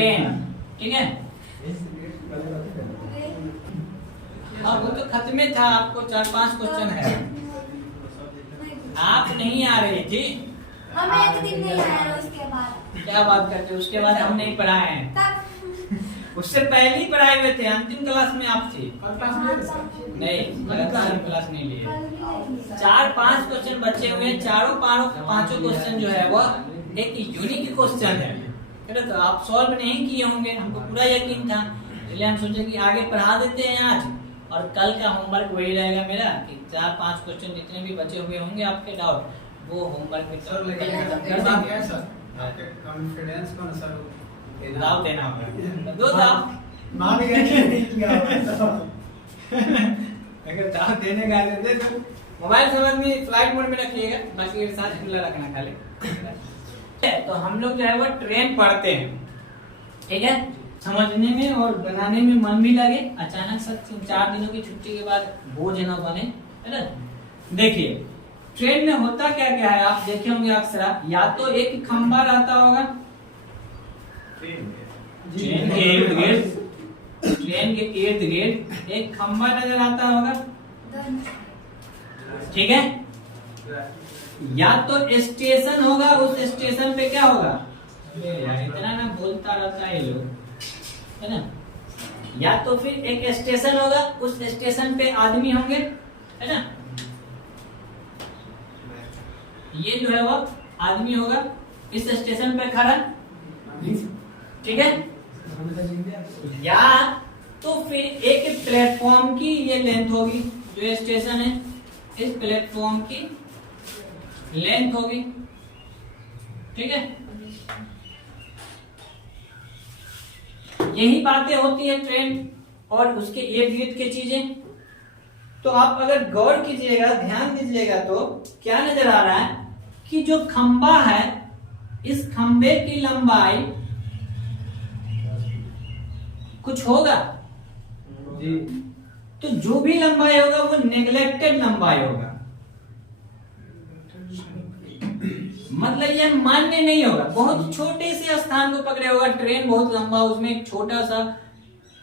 Train, ठीक है। अब वो तो खत्म था, आपको 4-5 क्वेश्चन है, आप नहीं आ रही थी। हम एक दिन नहीं आए, उसके बाद क्या बात करते हो, उसके बाद हम नहीं पढ़ाए हैं, तब उससे पहले ही पढ़ाए हुए थे, अंतिम क्लास में आप थी। नहीं, लगातार क्लास नहीं लिए। 4-5 क्वेश्चन बचे हुए, चारों पांचों क्वेश्चन जो है वो एक यूनिक क्वेश्चन है, तो आप सॉल्व नहीं किए होंगे, हमको पूरा यकीन था, इसलिए हम सोचे कि आगे पढ़ा देते हैं आज, और कल का होमवर्क वही रहेगा मेरा कि 4-5 क्वेश्चन जितने भी बचे हुए होंगे आपके डाउट, वो होमवर्क में कर देंगे। कॉन्फिडेंस को सर दाव देना होगा, दो दाव मान गए अगर दाव देने का दे तो मोबाइल समझ में फ्लाइट मोड में रखिएगा, बाकी साथ खुला रखना खाली। तो हम लोग जो है वो ट्रेन पढ़ते हैं, ठीक है, समझने में और बनाने में मन भी लगे, अचानक से 4 दिनों की छुट्टी के बाद बोझ न बने, है ना। देखिए ट्रेन में होता क्या क्या है, आप देखे होंगे अक्सर, या तो एक खंबा रहता होगा ट्रेन के इर्द गिर्द एक खंबा नजर आता होगा, ठीक है, या तो स्टेशन होगा, उस स्टेशन पे क्या होगा, यार इतना ना बोलता रहता है लोग, है ना, या तो फिर एक स्टेशन होगा, उस स्टेशन पे आदमी होंगे, है ना, ये जो है वो आदमी होगा इस स्टेशन पे खड़ा, ठीक है, या तो फिर एक प्लेटफॉर्म की ये लेंथ होगी, जो स्टेशन है इस प्लेटफॉर्म की लेंथ होगी, ठीक है, यही बातें होती है ट्रेन और उसके इर्द गिर्द की चीजें। तो आप अगर गौर कीजिएगा, ध्यान दीजिएगा, तो क्या नजर आ रहा है कि जो खंबा है, इस खंबे की लंबाई कुछ होगा जी, तो जो भी लंबाई होगा वो नेग्लेक्टेड लंबाई होगा, मतलब ये मान्य नहीं होगा, बहुत छोटे से स्थान को पकड़े होगा, ट्रेन बहुत लंबा, उसमें एक छोटा सा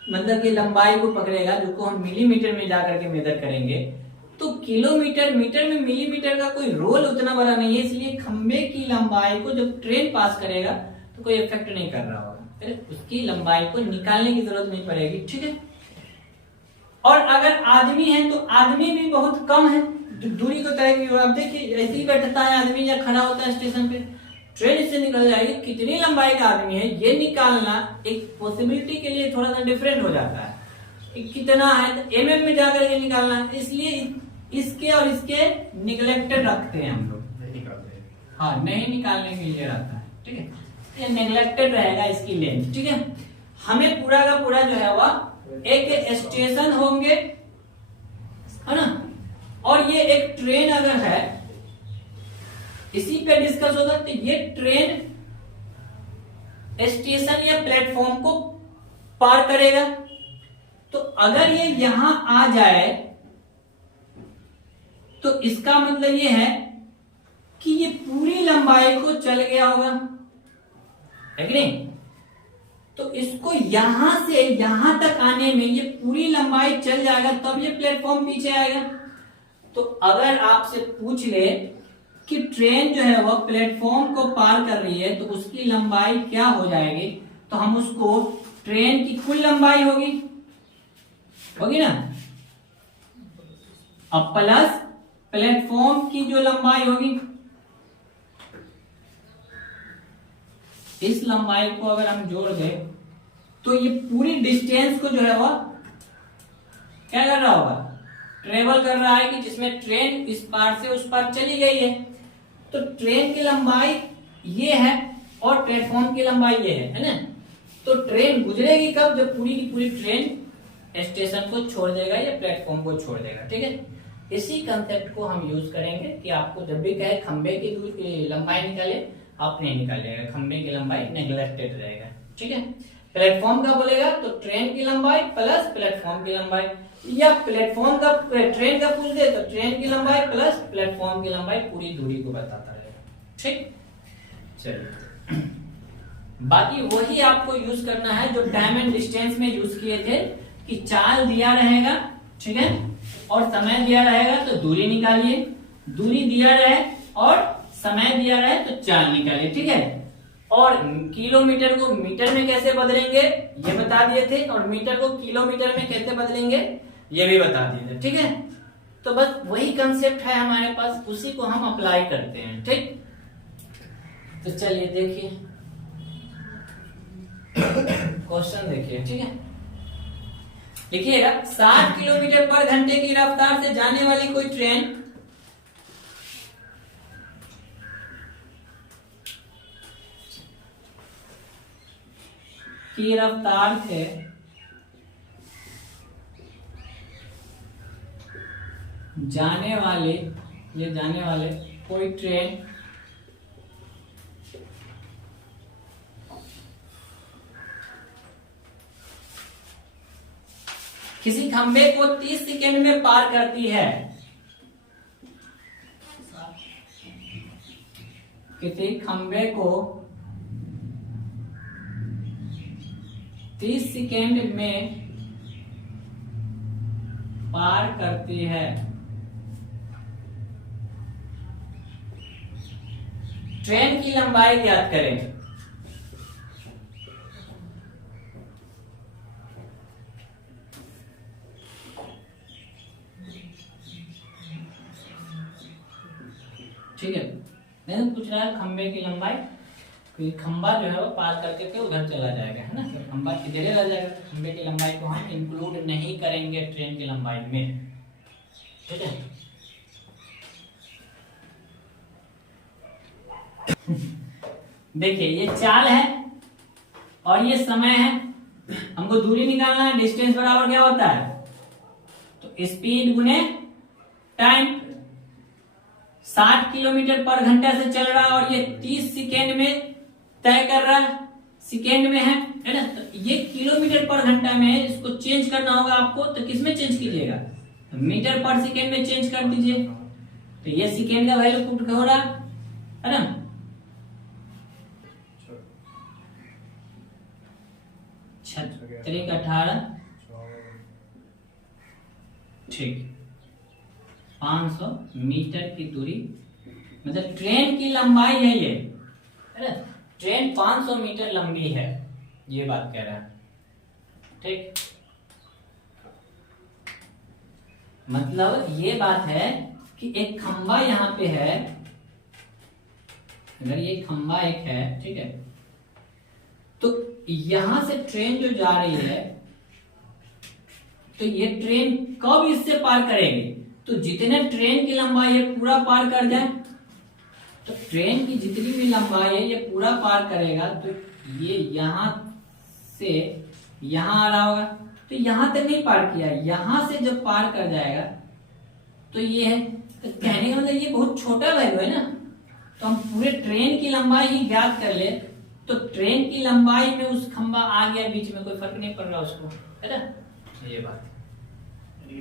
मतलब कि लंबाई को पकड़ेगा, जिसको हम मिलीमीटर में जाकर के मेजर करेंगे, तो किलोमीटर मीटर में मिलीमीटर का कोई रोल उतना बड़ा नहीं है, इसलिए खंबे की लंबाई को जब ट्रेन पास करेगा तो कोई इफेक्ट नहीं कर रहा होगा, फिर उसकी लंबाई को निकालने की जरूरत नहीं पड़ेगी, ठीक है। और अगर आदमी है तो आदमी भी बहुत कम है, दूरी को तय की, आप देखिए ऐसे ही बैठता है आदमी या खड़ा होता है स्टेशन पे, ट्रेन इससे निकल जाएगी, कितनी लंबाई का आदमी है ये निकालना एक पॉसिबिलिटी के लिए थोड़ा सा डिफरेंट हो जाता है, कितना है एमएम में जाकर के निकालना है, इसलिए इसके और इसके निगलेक्टेड रखते हैं हम लोग, हाँ नहीं निकालने के लिए रहता है, ठीक है, ये नेग्लेक्टेड रहेगा इसकी लेंथ, ठीक है। हमें पूरा का पूरा जो है वह एक स्टेशन होंगे, है ना, और ये एक ट्रेन अगर है इसी पे डिस्कस होगा, तो ये ट्रेन स्टेशन या प्लेटफॉर्म को पार करेगा, तो अगर ये यहां आ जाए तो इसका मतलब ये है कि ये पूरी लंबाई को चल गया होगा, है कि नहीं, तो इसको यहां से यहां तक आने में ये पूरी लंबाई चल जाएगा, तब ये प्लेटफॉर्म पीछे आएगा। तो अगर आपसे पूछ ले कि ट्रेन जो है वह प्लेटफॉर्म को पार कर रही है तो उसकी लंबाई क्या हो जाएगी, तो हम उसको ट्रेन की कुल लंबाई होगी ना, अब प्लस प्लेटफॉर्म की जो लंबाई होगी, इस लंबाई को अगर हम जोड़ दें तो ये पूरी डिस्टेंस को जो है वह क्या कर रहा होगा, ट्रेवल कर रहा है, कि जिसमें ट्रेन इस पार से उस पार चली गई है, तो ट्रेन की लंबाई ये है और प्लेटफॉर्म की लंबाई ये है ना, तो ट्रेन गुजरेगी कब, जब पूरी की पूरी ट्रेन स्टेशन को छोड़ देगा या प्लेटफॉर्म को छोड़ देगा, ठीक है। इसी कंसेप्ट को हम यूज करेंगे कि आपको जब भी कहे खंबे की लंबाई निकाले, आप नहीं निकालिएगा, खंबे की लंबाई नेग्लेक्टेड रहेगा, ठीक है। प्लेटफॉर्म का बोलेगा तो ट्रेन की लंबाई प्लस प्लेटफॉर्म की लंबाई, या प्लेटफॉर्म का ट्रेन का पूछ दे तो ट्रेन की लंबाई प्लस प्लेटफॉर्म की लंबाई, पूरी दूरी को बताता रहेगा, ठीक। चलिए बाकी वही आपको यूज करना है जो टाइम एंड डिस्टेंस में यूज किए थे, कि चाल दिया रहेगा, ठीक है, और समय दिया रहेगा तो दूरी निकालिए, दूरी दिया रहे और समय दिया रहे तो चाल निकालिए, ठीक है। और किलोमीटर को मीटर में कैसे बदलेंगे ये बता दिए थे, और मीटर को किलोमीटर में कैसे बदलेंगे ये भी बता दिए थे, ठीक है। तो बस वही कंसेप्ट है हमारे पास, उसी को हम अप्लाई करते हैं, ठीक। तो चलिए देखिए क्वेश्चन देखिए, ठीक है। लिखिएगा 60 किलोमीटर पर घंटे की रफ्तार से जाने वाली कोई ट्रेन की रफ्तार से जाने वाले कोई ट्रेन किसी खंबे को 30 सेकेंड में पार करती है, किसी खंबे को 30 सेकेंड में पार करती है, ट्रेन की लंबाई ज्ञात करें। ठीक है, नहीं पूछ रहा है खंबे की लंबाई, क्योंकि खंबा जो है वो पार करके के उधर चला जाएगा, है ना, तो खंबा किधर रह जाएगा, तो खंबे की लंबाई को हम इंक्लूड नहीं करेंगे ट्रेन की लंबाई में, ठीक है। देखिए ये चाल है और ये समय है, हमको दूरी निकालना है, डिस्टेंस बराबर क्या होता है, तो स्पीड गुने टाइम। 60 किलोमीटर पर घंटा से चल रहा है और ये 30 सेकेंड में तय कर रहा है, सेकेंड में है ना, तो ये किलोमीटर पर घंटा में है, इसको चेंज करना होगा आपको, तो किसमें चेंज कीजिएगा, तो मीटर पर सेकेंड में चेंज कर दीजिए, तो ये सेकेंड का वैल्यू पुट हो रहा है ना, 18, ठीक, 500 मीटर की दूरी, मतलब ट्रेन की लंबाई है ये, है ना, ट्रेन 500 मीटर लंबी है, ये बात कह रहा है, ठीक। मतलब ये बात है कि एक खंबा यहाँ पे है, अगर ये खंबा एक है, ठीक है, तो यहां से ट्रेन जो जा रही है, तो ये ट्रेन कब इससे पार करेगी, तो जितने ट्रेन की लंबाई है पूरा पार कर जाए, तो ट्रेन की जितनी भी लंबाई है ये पूरा पार करेगा, तो ये यहां से यहां आ रहा होगा, तो यहां तक नहीं पार किया, यहां से जब पार कर जाएगा तो ये है, तो कहने का मतलब ये बहुत छोटा वैल्यू है ना, तो हम पूरे ट्रेन की लंबाई ही ज्ञात कर ले, तो ट्रेन की लंबाई में उस खंबा आ गया बीच में, कोई फर्क नहीं पड़ रहा उसको, है ना, ये बात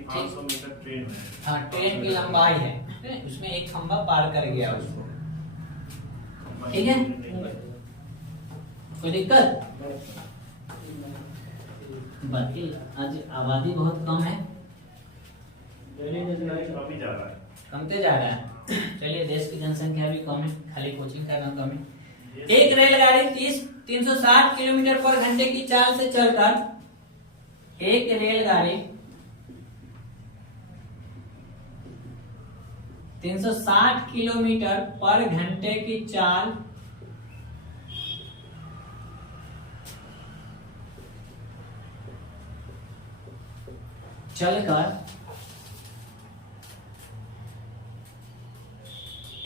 500 मीटर ट्रेन है, हाँ ट्रेन की लंबाई है, उसमें एक खंबा पार कर गया उसको, ठीक है, कोई दिक्कत। बाकी आज आबादी बहुत कम है, अभी जा रहा है, कमते जा रहा है, चलिए देश की जनसंख्या भी कम है, खाली कोचिंग करना कम है। एक रेलगाड़ी 360 किलोमीटर पर घंटे की चाल से चलकर, एक रेलगाड़ी 360 किलोमीटर पर घंटे की चाल चलकर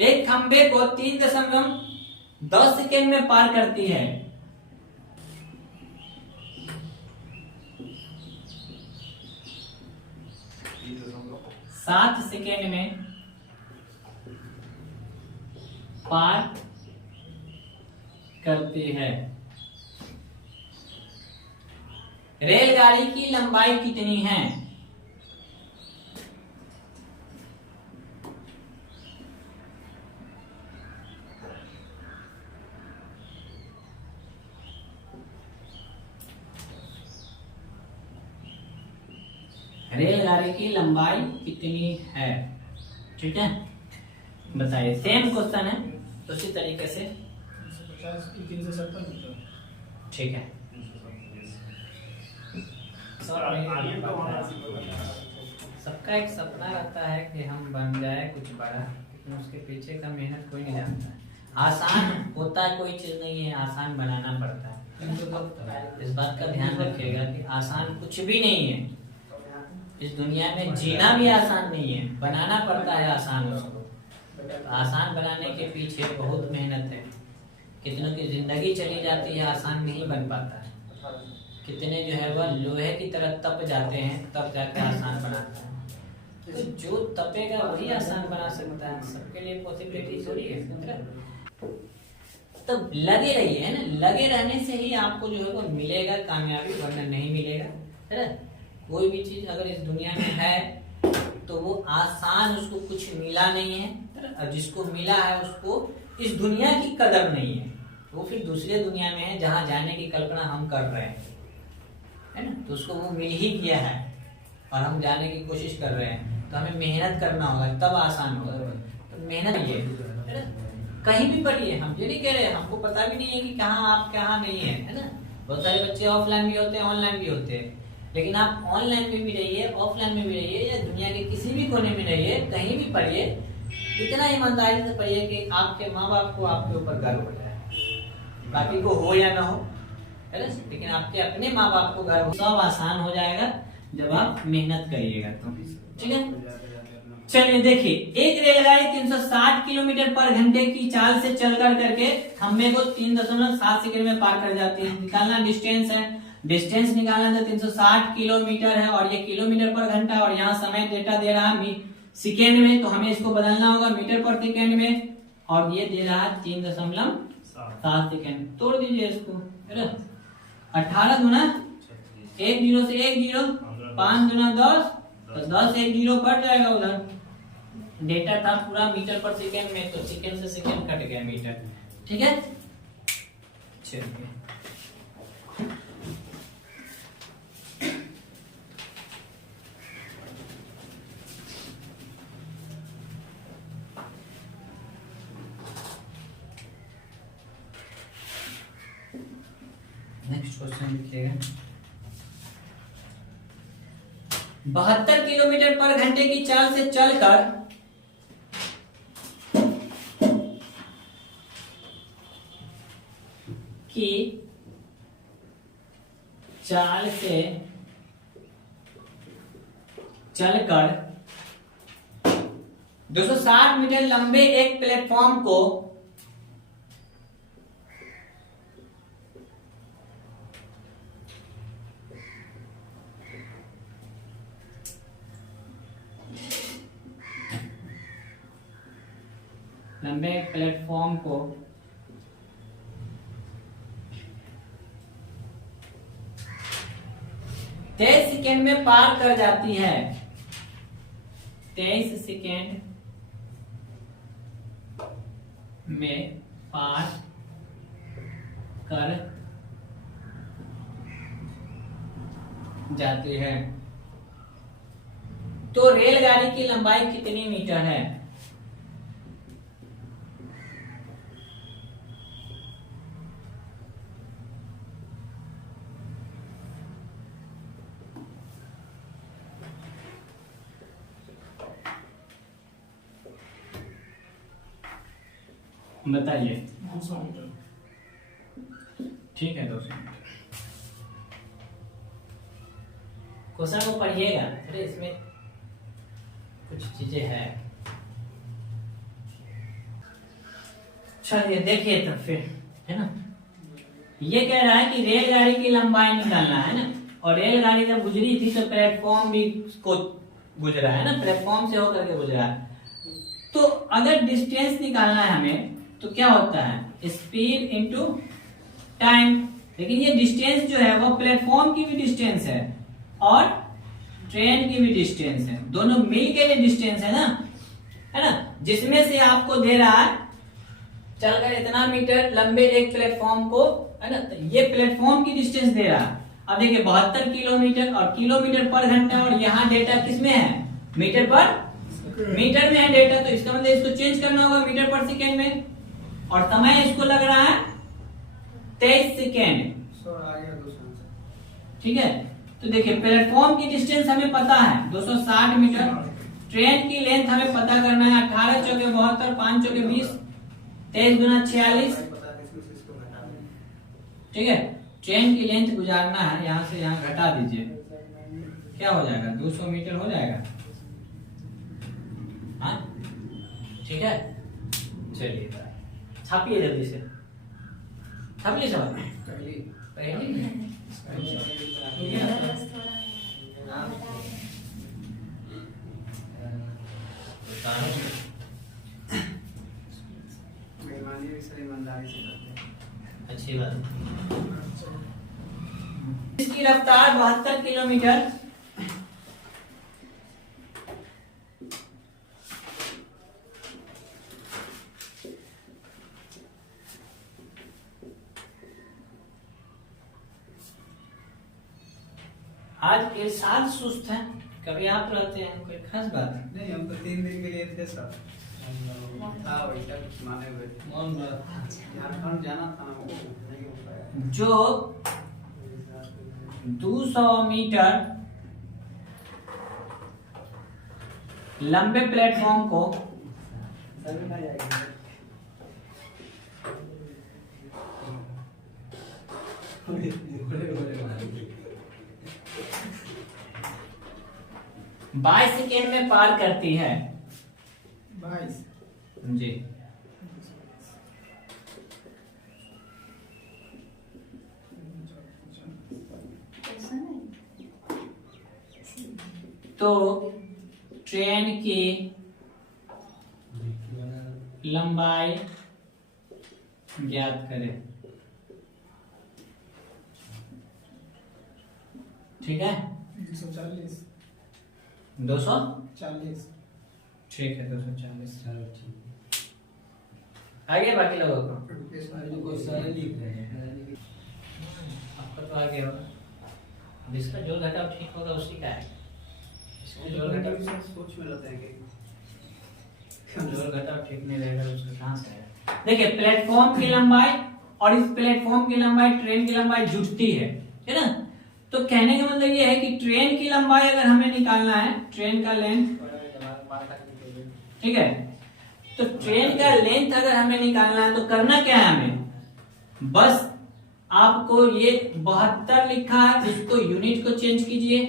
एक खंबे को 3.10 सेकेंड में पार करती है, 7 सेकेंड में पार करती है। रेलगाड़ी की लंबाई कितनी है, रेलगाड़ी की लंबाई कितनी है? ठीक है, बताइए। सेम क्वेश्चन है, उसी तरीके से। 350 की 370 मीटर। ठीक है, आगे तो होना चाहिए। सबका एक सपना रहता है कि हम बन जाए कुछ बड़ा, लेकिन उसके पीछे का मेहनत कोई नहीं जानता है। आसान होता है कोई चीज नहीं है, आसान बनाना पड़ता है। इस बात का ध्यान रखिएगा कि आसान कुछ भी नहीं है। इस दुनिया में जीना भी आसान नहीं है, बनाना पड़ता है आसान उसको। तो आसान बनाने के पीछे बहुत मेहनत है। कितनों की जिंदगी चली जाती है, आसान नहीं बन पाता है। कितने जो है वह लोहे की तरह तप जाते हैं, तब जाकर आसान बनाता है। तो जो तपेगा वही आसान बना सकता है, सबके लिए पॉसिबिलिटी थोड़ी है। तो लगे रहिए, है ना, लगे रहने से ही आपको जो है वो मिलेगा कामयाबी, वरना नहीं मिलेगा, है ना। कोई भी चीज अगर इस दुनिया में है तो वो आसान उसको कुछ मिला नहीं है, और जिसको मिला है उसको इस दुनिया की कदर नहीं है। वो फिर दूसरे दुनिया में है जहाँ जाने की कल्पना हम कर रहे हैं, है ना। तो उसको वो मिल ही गया है और हम जाने की कोशिश कर रहे हैं, तो हमें मेहनत करना होगा, तब आसान होगा। तो मेहनत है ना, कहीं भी पढ़िए। हम ये नहीं कह रहे, हमको पता भी नहीं है कि कहाँ आप कहाँ नहीं है ना। बहुत सारे बच्चे ऑफलाइन भी होते हैं, ऑनलाइन भी होते हैं, लेकिन आप ऑनलाइन में भी रहिए, ऑफलाइन में भी रहिए, या दुनिया के किसी भी कोने में रहिए, कहीं भी पढ़िए, इतना ईमानदारी से पढ़िए कि आपके माँ बाप को आपके ऊपर गर्व हो जाए। बाकी को हो या ना हो, है ना, लेकिन आपके अपने माँ बाप को गर्व, सब आसान हो जाएगा जब आप मेहनत करिएगा तो। ठीक है, चलिए देखिए, एक रेलगाड़ी 360 किलोमीटर पर घंटे की चाल से चलकर करके खंबे को 3.7 सेकंड में पार कर जाती है। निकालना डिस्टेंस है, डिस्टेंस निकालना तो 360 किलोमीटर है, और ये किलोमीटर पर घंटा, और यहाँ समय डेटा दे रहा है सेकेंड में, तो हमें इसको बदलना होगा मीटर पर सेकेंड में, और ये दे रहा है 3.7 सेकेंड। तोड़ दीजिए इसको, 18 गुना 1 0 से 1 0, 5 गुना 10, तो 10 1 0 कट जाएगा। उधर डेटा था पूरा मीटर पर सेकेंड में, तो सेकेंड से सेकेंड कट गया मीटर। ठीक है, चलिए नेक्स्ट क्वेश्चन लिखिएगा। 72 किलोमीटर पर घंटे की चाल से चलकर की चाल से चलकर 260 मीटर लंबे एक प्लेटफॉर्म को लंबे प्लेटफॉर्म को 23 सेकेंड में पार कर जाती है। 23 सेकेंड में पार कर जाती है, तो रेलगाड़ी की लंबाई कितनी मीटर है? बताइए। 200 मीटर। ठीक है, 200 मीटर। क्वेश्चन को पढ़िएगा, अरे इसमें कुछ चीजें हैं। चलिए देखिए तो फिर, है ना, ये कह रहा है कि रेलगाड़ी की लंबाई निकालना है ना, और रेलगाड़ी जब गुजरी थी तो प्लेटफॉर्म भी को गुजरा है ना, प्लेटफॉर्म से होकर के गुजरा है। तो अगर डिस्टेंस निकालना है हमें तो क्या होता है, स्पीड इनटू टाइम। लेकिन ये डिस्टेंस जो है वो प्लेटफॉर्म की भी डिस्टेंस है और ट्रेन की भी डिस्टेंस है, दोनों मिल के लिए डिस्टेंस है ना, जिसमें से आपको दे रहा है चलकर इतना मीटर लंबे एक प्लेटफॉर्म को, है ना, तो ये प्लेटफॉर्म की डिस्टेंस दे रहा है। अब देखिए 72 किलोमीटर और किलोमीटर पर घंटा, और यहाँ डेटा किसमें है, मीटर में है डेटा, तो इसका मतलब इसको चेंज करना होगा मीटर पर सेकेंड में, और समय इसको लग रहा है 23 सेकेंड। ठीक है, तो देखिए प्लेटफॉर्म की डिस्टेंस हमें पता है 260 मीटर, ट्रेन की लेंथ हमें पता करना है 18 चौके 72, 5 चौके 20, 23 गुना 46। ठीक है, ट्रेन की लेंथ गुजारना है, यहाँ से यहाँ घटा दीजिए, क्या हो जाएगा, 200 मीटर हो जाएगा। हाँ ठीक है, चलिए छापिए जल्दी से, छाप ली सब पहली अच्छी बात। इसकी रफ्तार 72 किलोमीटर, आज इरशाद सुस्त है, कभी आप रहते हैं, कोई खास बात नहीं, हम तो 3 दिन के लिए थे सर। हाँ वैसा कुछ माने हुए झारखंड जाना था, नहीं हो पाया। जो 200 मीटर लंबे प्लेटफॉर्म को बाईस सेकेंड में पार करती है। 22 जी, तो ट्रेन की लंबाई ज्ञात करें। ठीक है, 240 240, ठीक है 240। चलो ठीक, आगे बाकी लोगों को आपका तो आगे होगा, अब इसका जोड़ घटाव ठीक होगा उसी का है, इसका जोड़ घटाव सोच में रहते हैं कि जोड़ घटाव ठीक नहीं रहेगा, उसका कहाँ से आएगा। देखिए प्लेटफॉर्म की लंबाई और इस प्लेटफॉर्म की लंबाई, ट्रेन की लंबाई जुटती है ना, तो कहने का मतलब ये है कि ट्रेन की लंबाई अगर हमें निकालना है, ट्रेन का लेंथ, ठीक है, तो ट्रेन का लेंथ अगर हमें निकालना है तो करना क्या है हमें, बस आपको ये 72 लिखा है, इसको यूनिट को चेंज कीजिए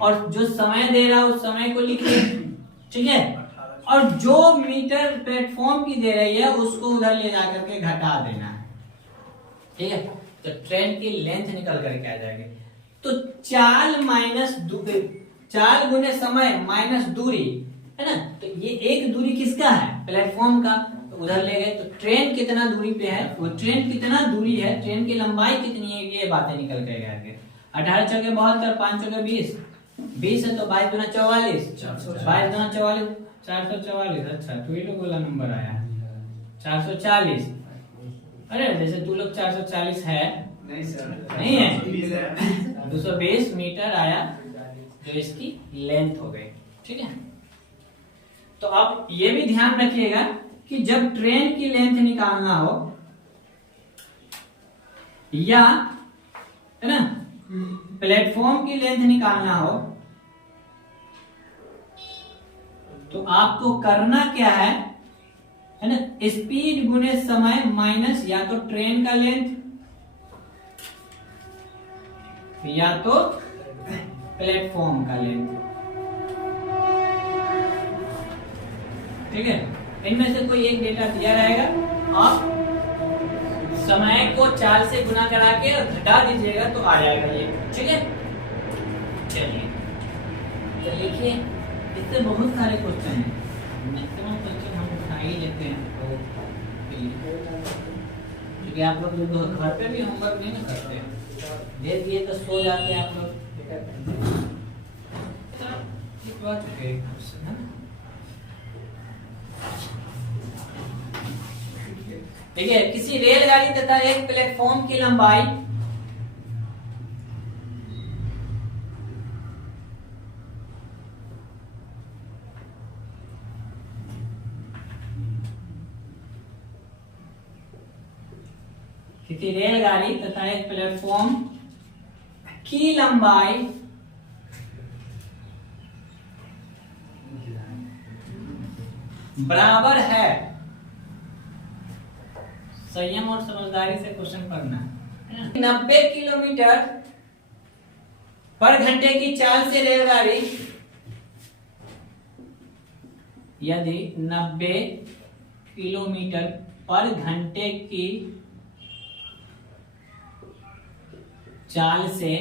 और जो समय दे रहा है उस समय को लिखिए। ठीक है, और जो मीटर प्लेटफॉर्म की दे रही है उसको उधर ले जाकर के घटा देना है। ठीक है, तो ट्रेन की लेंथ निकल करके आ जाएगी। तो चाल माइनस चाल गुने समय माइनस दूरी है ना, तो ये एक दूरी किसका है, प्लेटफॉर्म का, तो उधर ले गए, तो ट्रेन कितना दूरी पे है, वो ट्रेन कितना दूरी है, ट्रेन की लंबाई कितनी है, ये बातें निकल के आगे। 18 चौके 72, 5 चौके 20, 20 है तो 22 गुना 44, 22 गुना 44, 444। अच्छा, तू ही लोग वाला नंबर आया 440। अरे जैसे तू लोग 440 है, नहीं सर, नहीं है, 220 मीटर आया जो इसकी लेंथ हो गई। ठीक है, तो आप ये भी ध्यान रखिएगा कि जब ट्रेन की लेंथ निकालना हो या है ना प्लेटफॉर्म की लेंथ निकालना हो, तो आपको करना क्या है ना, स्पीड गुने समय माइनस या तो ट्रेन का लेंथ या तो प्लेटफॉर्म का लेंथ। ठीक है, इनमें से कोई एक डेटा दिया रहेगा, आप समय को 4 से गुना करा के घटा दीजिएगा तो आ जाएगा ये। ठीक है, चलिए तो लिखिए, इससे बहुत सारे क्वेश्चन हैं, मैक्सिमम क्वेश्चन हम उठा ही लेते हैं तो, क्योंकि आप लोग घर पे भी होमवर्क नहीं करते हैं, दे दिए तो सो जाते हैं आप लोग। देखिए किसी रेलगाड़ी तथा एक प्लेटफॉर्म की लंबाई किसी रेलगाड़ी तथा एक प्लेटफॉर्म की लंबाई बराबर है। संयम और समझदारी से क्वेश्चन पढ़ना है। 90 किलोमीटर पर घंटे की चाल से रेलगाड़ी यदि 90 किलोमीटर पर घंटे की चाल से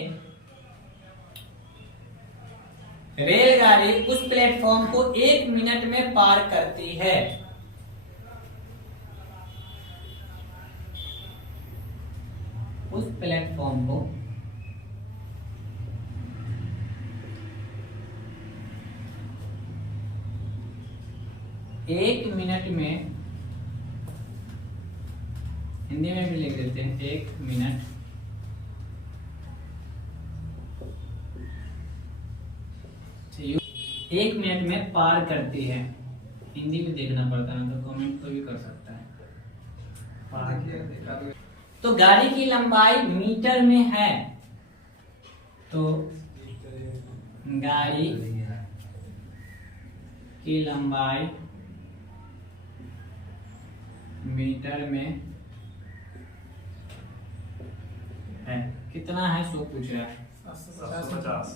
रेलगाड़ी उस प्लेटफॉर्म को 1 मिनट में पार करती है, उस प्लेटफॉर्म को 1 मिनट में, हिंदी में भी लिख देते हैं 1 मिनट, एक मिनट में पार करती है। हिंदी में देखना पड़ता है, तो कमेंट तो भी कर सकता है। तो गाड़ी की लंबाई मीटर में है, तो गाड़ी की लंबाई मीटर में है। कितना है सो पूछ रहा है। 750।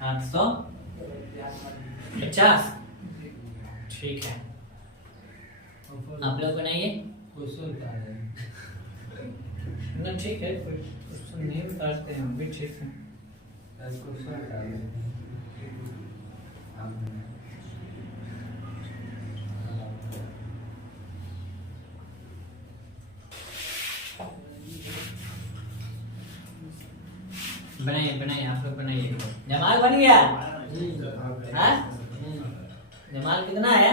750। ठीक है, आप लोग बनाइए। ना ठीक है, कोई क्वेश्चन नहीं बताते हैं भी, ठीक है। बनाइए बनाइए, आप लोग बनाइए। जमाल बन गया? हाँ? जमाल कितना है?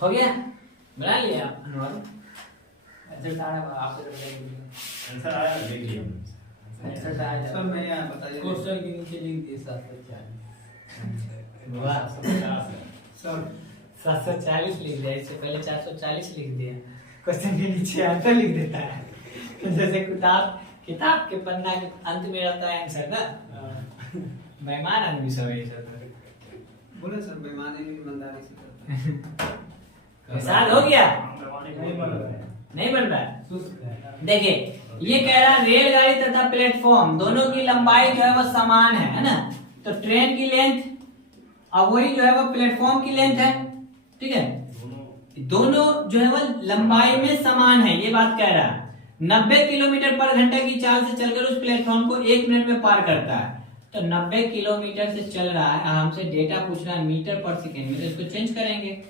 हो गया? बना लिया आप? आंसर आया, देख लिया। सर मैं यहाँ बताइए। क्वेश्चन के नीचे लिख दिए 740। वाह, सर 740 लिख दिया, इससे पहले 440 लिख दिया। क्वेश्चन के नीचे आंसर लिख देता है। जैसे किताब के पन्ना के अंत में रहता है आंसर ना। बेईमान आदमी सब ये सब बोले सर, बेईमानी भी ईमानदारी से करते हैं। साल हो गया? नहीं बन रहा है। नहीं बन रहा है। देखिए, ये कह रहा है रेलगाड़ी तथा प्लेटफॉर्म दोनों की लंबाई जो है वो समान है ना। तो ट्रेन की लेंथ और वही जो है वो प्लेटफॉर्म की लेंथ है, ठीक है। दोनों जो है वो लंबाई में समान है, ये बात कह रहा है। 90 किलोमीटर पर घंटे की चाल से चलकर उस प्लेटफॉर्म को 1 मिनट में पार करता है। तो 90 किलोमीटर से चल रहा है, हमसे डेटा पूछ रहा है मीटर पर सेकेंड में, तो इसको चेंज करेंगे।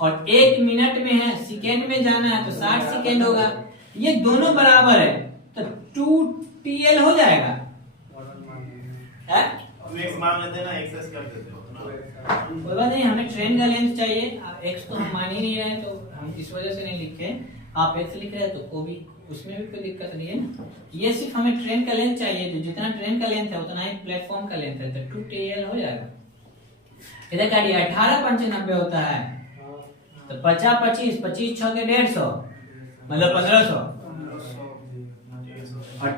और 1 मिनट में है, सेकेंड में जाना है तो 60 सेकेंड होगा। ये दोनों बराबर है, तो 2TL हो जाएगा। एक्स मान लेते हैं ना, एक्सेस कर देते हो ना। कोई बात नहीं, हमें ट्रेन का लेंथ चाहिए। एक्स तो हम मान ही नहीं रहे, तो हम इस वजह से नहीं लिखे। आप एक्स लिख रहे हैं तो को भी, उसमें भी कोई दिक्कत नहीं है ना। ये सिर्फ हमें ट्रेन का लेंथ चाहिए, जो जितना ट्रेन का लेंथ है उतना ही प्लेटफॉर्म का लेंथ है, तो 2TL हो जाएगा। इधर काटिए, 18 पंचे 90 होता है, तो 50 25 25 6 के 150, मतलब 1500। और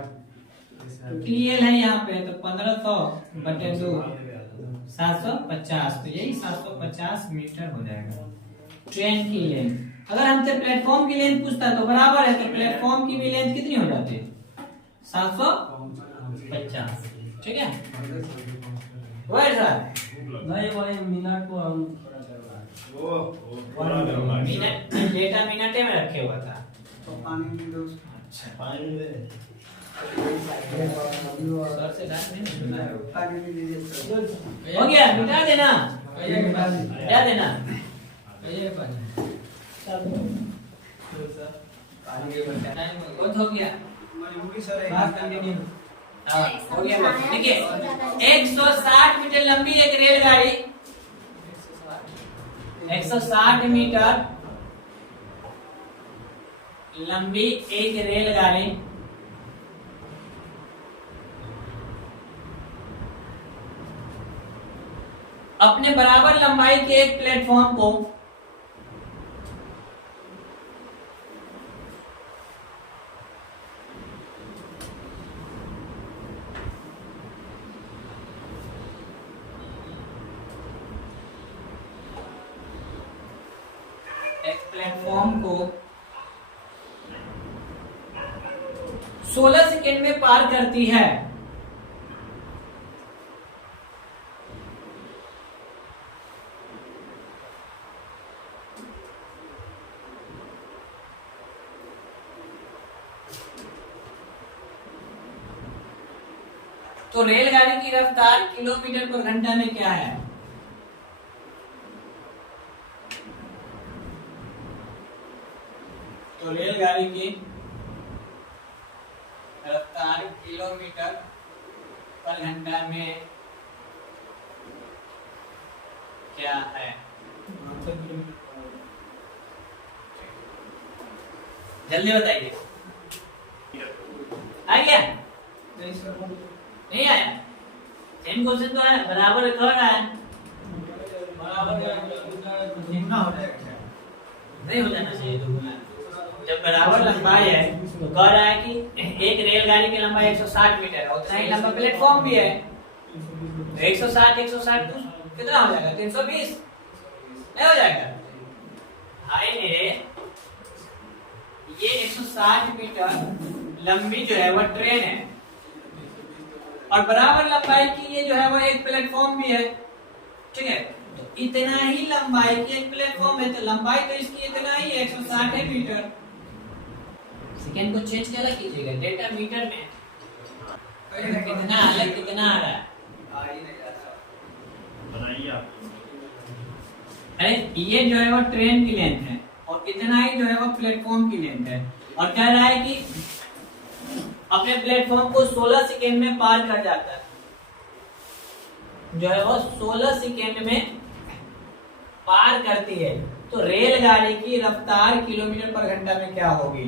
TL है यहाँ पे, तो 1500 बटे 2 750, तो यही 750 मीटर हो जाएगा ट्रेन की लेंथ। अगर हमसे प्लेटफॉर्म की लेंथ पूछता तो बराबर है, तो प्लेटफॉर्म की भी लेंथ कितनी हो जाती है? 750, ठीक है। वही सर, नहीं वही मिनट को हम मिनट, डेटा मिनटे में रखे हुआ था। तो पानी भी दो। अच्छा, पानी में दे। सर से बात नहीं सुना है। पानी भी दीजिए सर। हो गया, मिटा देना, मिटा देना। बहुत हो गया। मजबूरी सर बात कंटिन्यू। हाँ, हो गया। देखिए, 160 मीटर लंबी एक रेलगाड़ी 160 मीटर लंबी एक रेलगाड़ी अपने बराबर लंबाई के एक प्लेटफॉर्म को प्लेटफॉर्म को 16 सेकेंड में पार करती है। तो रेलगाड़ी की रफ्तार किलोमीटर पर घंटा में क्या है? तो रेलगाड़ी की रफ्तार किलोमीटर पर घंटा में क्या है? जल्दी बताइए। आ गया? नहीं आया? सेम क्वेश्चन तो है, बराबर कह रहा है। नहीं हो जाना चाहिए तो जब बराबर लंबाई है तो कह रहा है कि एक रेलगाड़ी की लंबाई 160 मीटर है, उतना ही लंबा प्लेटफॉर्म भी है। 160 तो कितना हो जाएगा? 320 नहीं हो जाएगा? भाई मेरे ये 160 मीटर लंबी जो है वो ट्रेन है और बराबर लंबाई की ये जो है वो एक प्लेटफॉर्म भी है, ठीक है। तो इतना ही लंबाई की एक प्लेटफॉर्म है, तो लंबाई तो इसकी इतना ही 160 मीटर। सेकेंड को चेंज क्या कीजिएगा? डेटा मीटर में कितना अलग कितना आ रहा है? बनाइए आप। अरे ये जो है वो ट्रेन की लेंथ है और इतना ही जो है वो प्लेटफॉर्म की लेंथ है और कह रहा है कि अपने प्लेटफॉर्म को 16 सेकेंड में पार कर जाता है, जो है वो 16 सेकेंड में पार करती है। तो रेलगाड़ी की रफ्तार किलोमीटर पर घंटा में क्या होगी?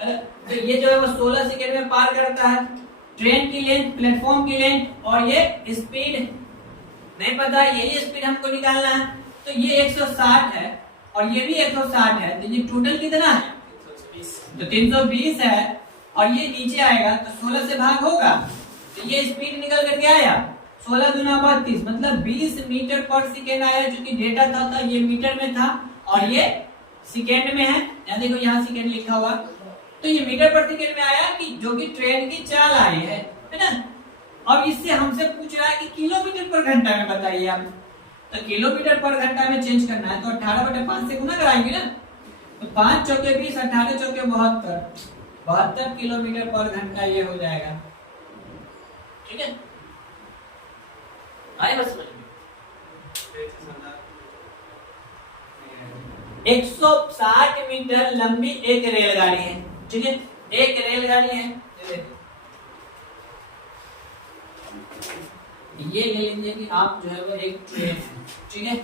तो ये जो है वो 16 सेकेंड में पार करता है। ट्रेन की लेंथ, प्लेटफॉर्म की लेंथ और ये स्पीड नहीं पता, यही स्पीड हमको निकालना है। तो ये 160 है और ये भी 160 है, तो ये टोटल कितना है? तो 320 है और ये नीचे आएगा तो 16 से भाग होगा, तो ये स्पीड निकल करके आया 16 दूना 32, मतलब 20 मीटर पर सेकेंड आया, जो कि डेटा था ये मीटर में था और ये सेकेंड में है। यहाँ देखो, यहाँ सेकेंड लिखा हुआ, तो ये मीटर पर सेकेंड में आया कि जो कि ट्रेन की चाल आई है ना। अब इससे हमसे पूछ रहा है कि किलोमीटर पर घंटा में बताइए आप, तो किलोमीटर पर घंटा में चेंज करना है तो 18/5 से गुना कराएंगे ना। तो 5 चौके 20, 18 चौके 72 किलोमीटर पर घंटा ये हो जाएगा, ठीक है। आए बस 160 मीटर लंबी एक रेलगाड़ी है, ठीक है। एक रेलगाड़ी है, ये ले लीजिए कि आप जो है वो एक ट्रेन है, ठीक है,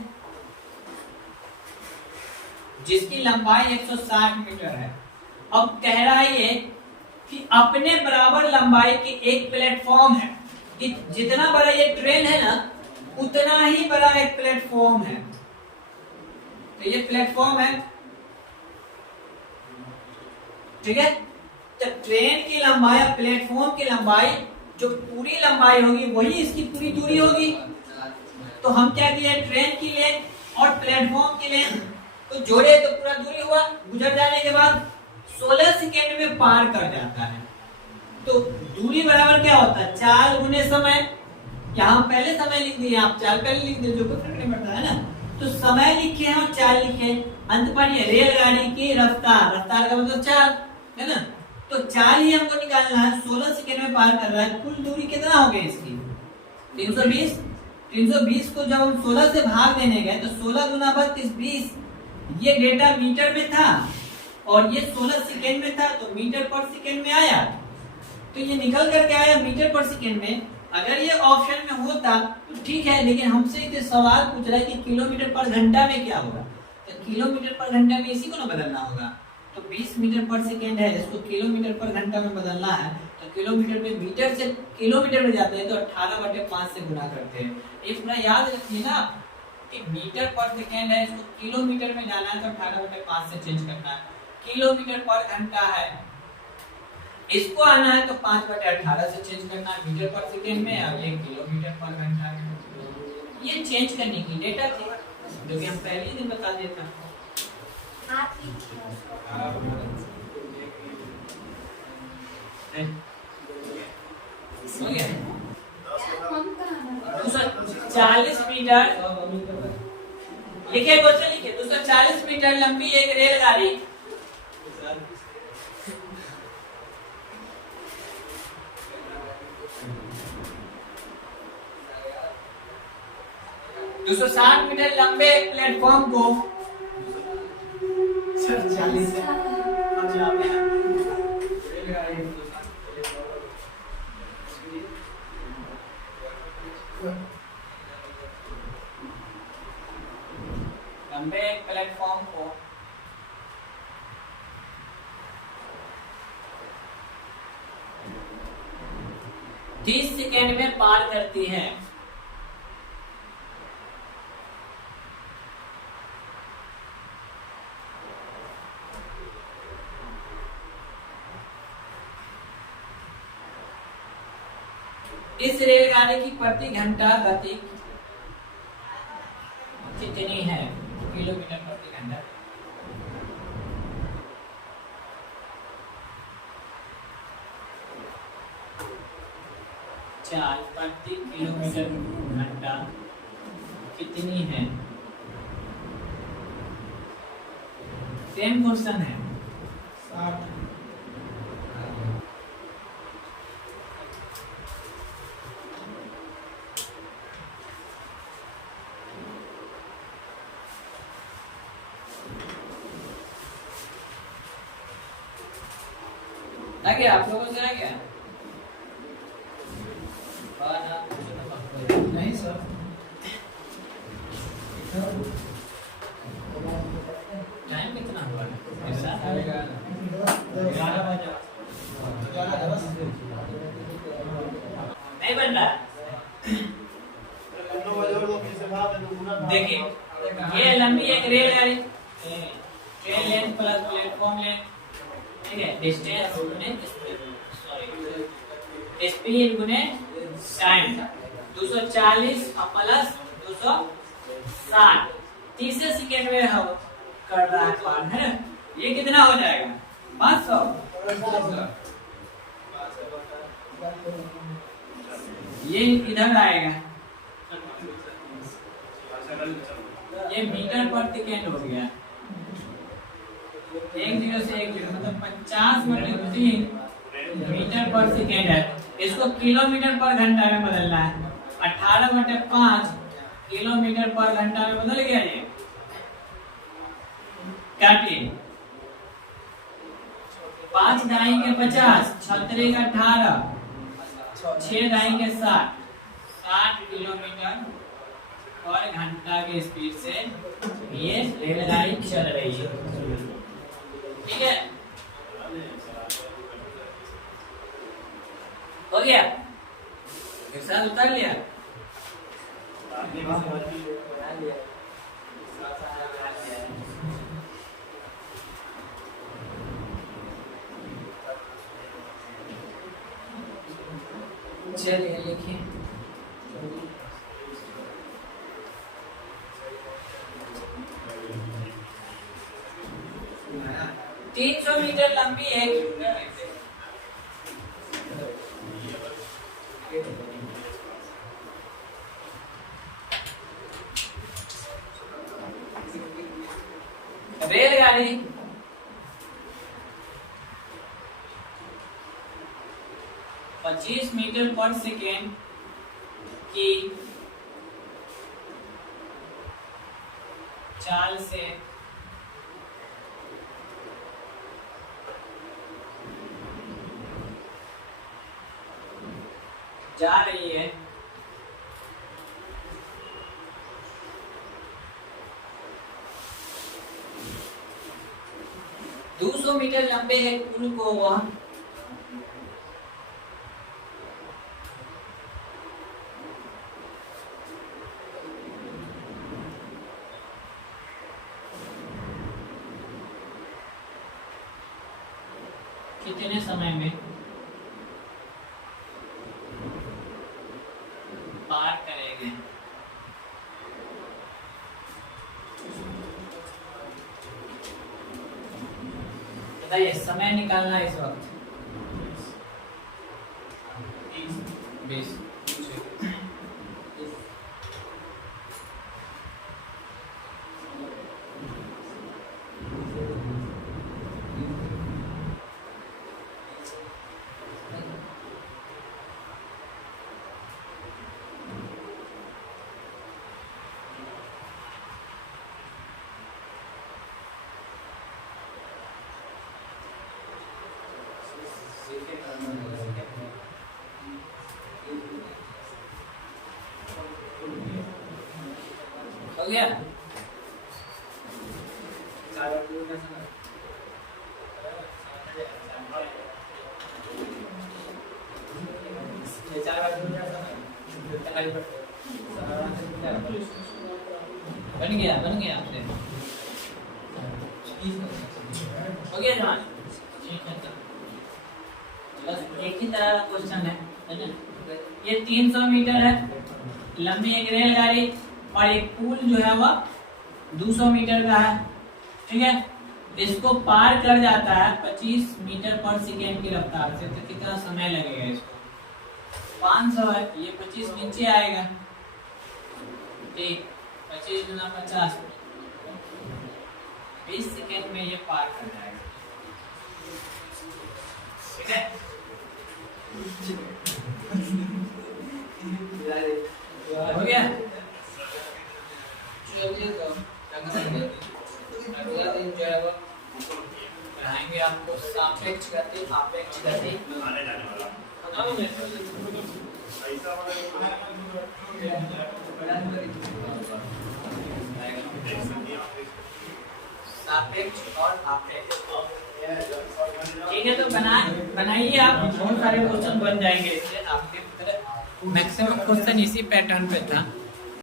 जिसकी लंबाई 160 मीटर है। अब कह रहा है ये कि अपने बराबर लंबाई की एक प्लेटफॉर्म है, कि जितना बड़ा ये ट्रेन है ना उतना ही बड़ा एक प्लेटफॉर्म है। तो ये प्लेटफॉर्म है, ठीक है। तो ट्रेन की लंबाई, प्लेटफॉर्म की लंबाई, जो पूरी लंबाई होगी वही इसकी पूरी दूरी होगी। तो हम क्या किए, ट्रेन की लेंथ और प्लेटफॉर्म की लेंथ तो जोड़े तो पूरा दूरी हुआ, गुजर जाने के बाद 16 सेकेंड में पार कर जाता है। तो दूरी बराबर क्या होता है, चाल गुने समय। यहाँ पहले समय लिख दिए आप, चाल पहले लिख दिए, जो कोई फर्क नहीं पड़ता है ना। तो समय लिखे हैं और चाल लिखे, अंत पर ये रेलगाड़ी की रफ्तार, रफ्तार का मतलब चाल है ना। तो चाल ही हमको निकालना है, 16 सेकेंड में पार कर रहा है। कुल दूरी कितना हो गई इसकी 320। 320 को जब हम 16 से भाग देने गए तो 16 गुना 32 20, ये डेटा मीटर में था और ये 16 सेकेंड में था, तो मीटर पर सेकेंड में आया। तो ये निकल करके आया मीटर पर सेकेंड में। अगर ये ऑप्शन में होता तो ठीक है, लेकिन हमसे एक सवाल पूछ रहा है कि किलोमीटर पर घंटा में क्या होगा। तो किलोमीटर पर घंटा में इसी को ना बदलना होगा। तो 20 मीटर पर सेकेंड है, इसको किलोमीटर पर घंटा में बदलना है। तो किलोमीटर में मीटर से किलोमीटर में जाते हैं तो 18/5 से गुना करते हैं। ये पूरा याद रखिए ना कि मीटर पर सेकेंड है, इसको किलोमीटर में जाना है तो 18/5 से चेंज करना है। किलोमीटर पर घंटा है, इसको आना है तो 5/18 से चेंज करना है मीटर पर सेकेंड में। अब ये किलोमीटर पर घंटा है, ये चेंज करने की डेटा थी जो कि हम पहले ही दिन बता देते हैं। आप लिखिए। हो गया। हम कहाँ 240 मीटर लिखे, क्वेश्चन लिखे। 240 मीटर लंबी एक रेलगाड़ी 260 मीटर लंबे एक प्लेटफॉर्म को 40 है। अच्छा आप लंबे एक प्लेटफॉर्म को 30 सेकेंड में पार करती है। इस रेलगाड़ी की प्रति घंटा गति कितनी है? किलोमीटर प्रति घंटा। चाल प्रति किलोमीटर घंटा कितनी है? सेम क्वेश्चन है। 60 आ गया आप लोगों से? आ गया? नहीं सर। टाइम कितना हुआ है? 11 बजे। नहीं बन रहा। 9 बजे और 2 फिर से बात है तो पूरा देखिए ये लंबी एक रेलगाड़ी, train length plus platform length, ठीक है, डिस्टेंस गुने स्पीड गुने टाइम 240 प्लस 260 30 सेकंड में हम कर रहा है पार, है ना? ये कितना हो जाएगा? 500। ये इधर आएगा, ये मीटर पर सेकेंड हो गया। 10 से 1 मतलब 50/3 मीटर पर सेकेंड है। इसको किलोमीटर पर घंटा में बदलना है। 18/5 किलोमीटर पर घंटा में बदल गया। ये काटिए। 5 दाई के 50, 6 का 18, 6 दाई के 60 किलोमीटर पर घंटा के स्पीड से ये रेलगाड़ी चल रही है, ठीक है? हो गया? एक साथ उतार लिया? चलिए लिखिए। आया। 300 मीटर लंबी है रेलगाड़ी 25 मीटर पर सेकेंड की चाल से जा रही है। 200 मीटर लंबे एक पुल को वह कितने समय में पार करेंगे? बताइए, समय निकालना इस वक्त 20। हो गया? बन गया आपसे। हो गया जवान? बस एक ही तरह का क्वेश्चन है ना? ये 300 मीटर है लंबी एक रेलगाड़ी और एक पुल जो है वह 200 मीटर का है, ठीक है। इसको पार कर जाता है 25 मीटर पर सेकेंड की रफ्तार से, तो कितना समय लगेगा इसको? 500 है, ये 25 नीचे आएगा, ठीक। 25 गुना 50, 20 सेकेंड में ये पार कर जाएगा, ठीक है। हो गया? चलिए तो अगला दिन जो है वो पढ़ाएंगे आपको सापेक्ष गति, सापेक्ष गति। सापेक्ष और सापेक्ष, ठीक है। तो बनाइए आप, बहुत सारे क्वेश्चन बन जाएंगे इससे आपके। मैक्सिमम क्वेश्चन इसी पैटर्न पे था।